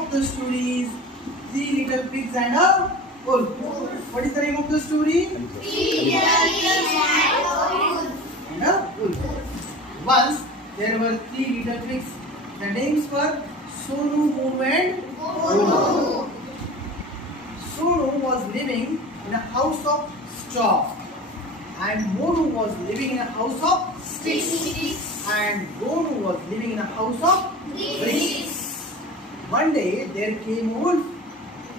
of the story is Three Little Pigs and a Wolf. What is the name of the story? Three Little Pigs and a Wolf. And a wolf. Once there were three little pigs. The names were Sonu, Monu and Gonu. Sonu was living in a house of straw, and Monu was living in a house of sticks, and Gonu was living in a house of bricks. One day there came a wolf.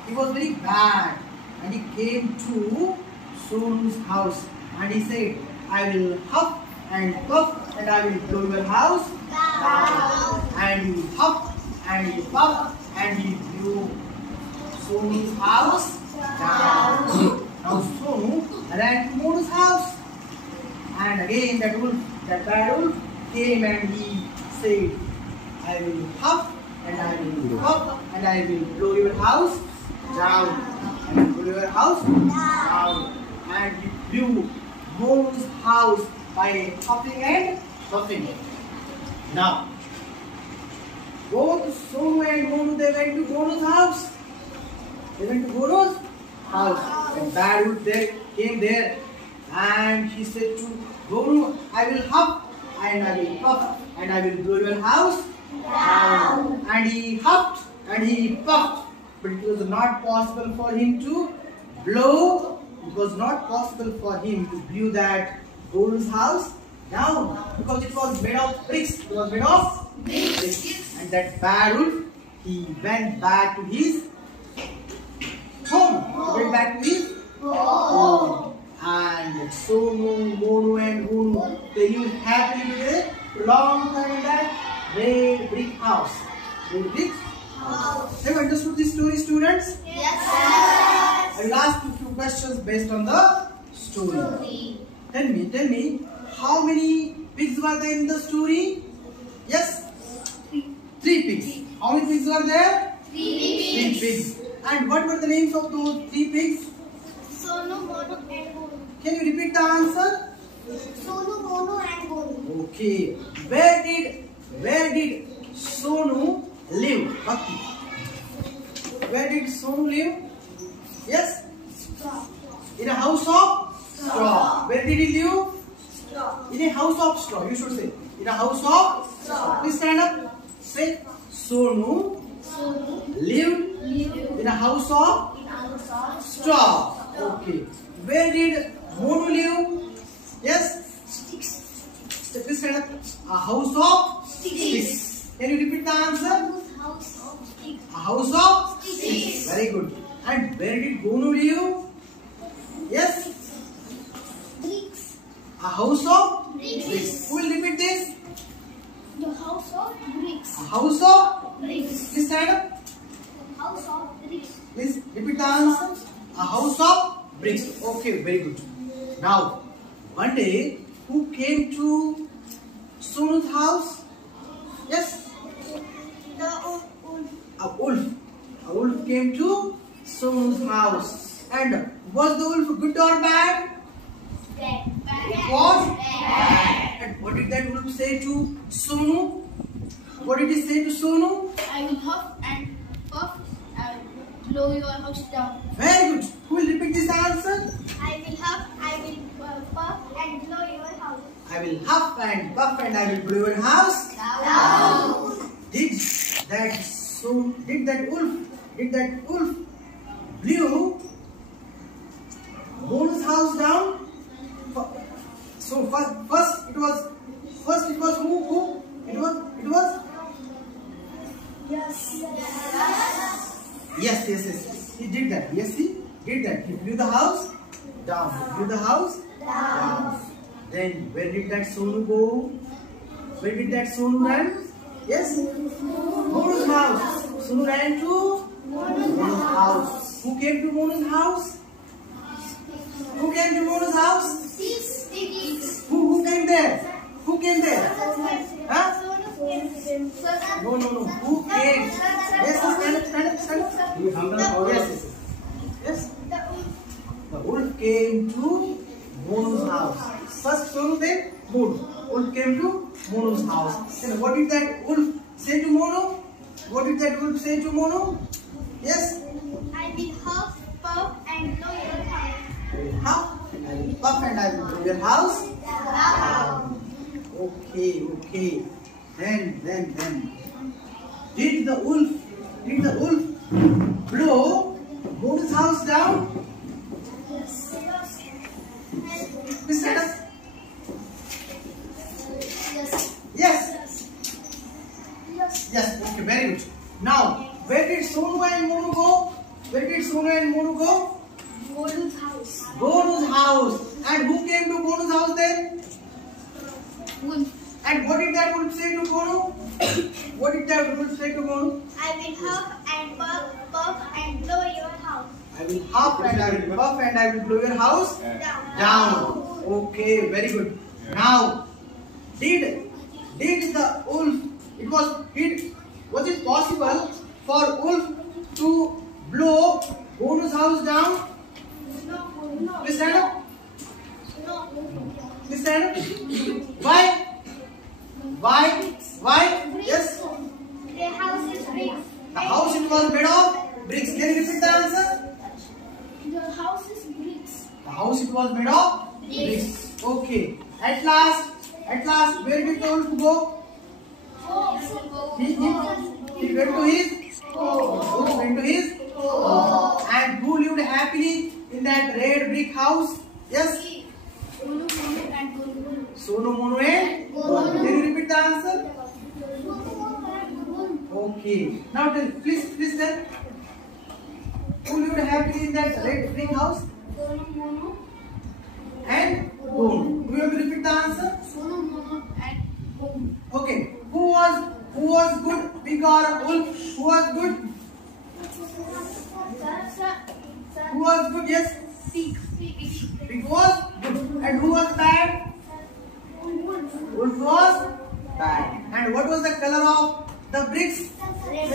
He was very bad, and he came to Sonu's house, and he said, "I will huff and puff, and I will blow your house down." And he huffed and he puffed and he blew Sonu's house down. Now Sonu ran to Monu's house, and again that bad wolf came and he said, "I will huff and I will puff and I will blow your house down." And blow your house down. And he blew Monu's house by huffing and puffing. Now, both Sonu and Monu, they went to Gonu's house. They went to Gonu's house. And bad wolf there came there, and he said to Gonu, "I will huff and I will puff and I will blow your house down." And he huffed and he puffed, but it was not possible for him to blow. It was not possible for him to blow that Gonu's house down, because it was made of bricks. It was made of bricks. And that bad wolf, he went back to his home. He went back to his home. And Sonu, Monu and Gonu, they lived happily together for a long time in that red brick house. Red brick house. Have you understood this story, students? Yes, sir. I will ask you a few questions based on the story. Tell me, how many pigs were there in the story? Yes? Three pigs. How many pigs were there? Three pigs. And what were the names of those three pigs? Sonu, Monu and Gonu. Can you repeat the answer? Sonu, Monu and Gonu. Okay. Where did Sonu live? Bhakti. Where did Sonu live? Yes? Straw. In a house of straw. Where did he live? Straw. In a house of straw. You should say. In a house of straw. Please stand up. Say, Sonu lived in a house of straw. Okay. Where did Monu live? Yes? Sticks. Please stand up. A house of sticks. Can you repeat the answer? House of sticks. A house of Sticks. Very good. And where did Gonu live? Yes? Bricks. A house of Bricks. Who will repeat this? The house of bricks. A house of Bricks. Please stand up. The house of bricks. Please repeat the answer. A house of bricks. Okay, very good. Now, one day, who came to Sonu's house? Yes? The wolf. A wolf. A wolf came to Sonu's house. And was the wolf good or bad? Bad. It was bad. And what did that wolf say to Sonu? What did he say to Sonu? I will huff and puff and blow your house down. Very good. Who will repeat this answer? I will huff, I will puff and blow your house I will huff and puff and I will blow your house down. Did that wolf blew Monu's house down? So first it was who? It was Yes. He did that. Yes, he did that. He blew the house down. Then where did that Sonu go? Where did that Sonu run? Yes? Monu's house. Sonu ran to Monu's house. Who came to Monu's house? Who came to Monu's house? Sticks. Who came there? Who came there? Huh? No. Who came? Yes, stand up. Yes. The wolf came to Monu's house. First Sonu, then Monu. Wolf came to Monu's house. Then what did that wolf say to Monu? what did that wolf say to Mono? Yes. I will huff, puff, and blow your house. I will huff and I will puff and I will blow your house down. Okay. Then. Did the wolf blow Mono's house down? Please stand up. Yes. Okay, very good. Now, where did Sonu and Monu go? Monu's house. Bonu's house. And who came to Bonu's house then? Wolf. And what did that wolf say to Bonu? What did that wolf say to Bonu? I will huff and puff and blow your house I will huff and I will puff and I will blow your house down. Okay, very good. Now, did the wolf? Was it possible for wolf to blow Bonu's house down? No. Please stand up. No. Please stand up. Why? Yes. The house is bricks. The house it was made of bricks. Can you repeat the answer? The house is bricks. The house it was made of bricks. Okay. At last, where did the wolf go? He went to his home. And who lived happily in that red brick house? Yes. Sonu, Monu, and Gonu. Sonu, Monu, and Gonu. Can you repeat the answer? Okay. Now please tell. Who lived happily in that red brick house? Sonu, Monu, And Gonu. Do you have to repeat the answer? Sonu, Monu, and Gonu. Okay. Who was good? Pig or wolf? Who was good? Who was good? Yes. Pig. Pig was good. And who was bad? Wolf was bad. And what was the color of the bricks? Red.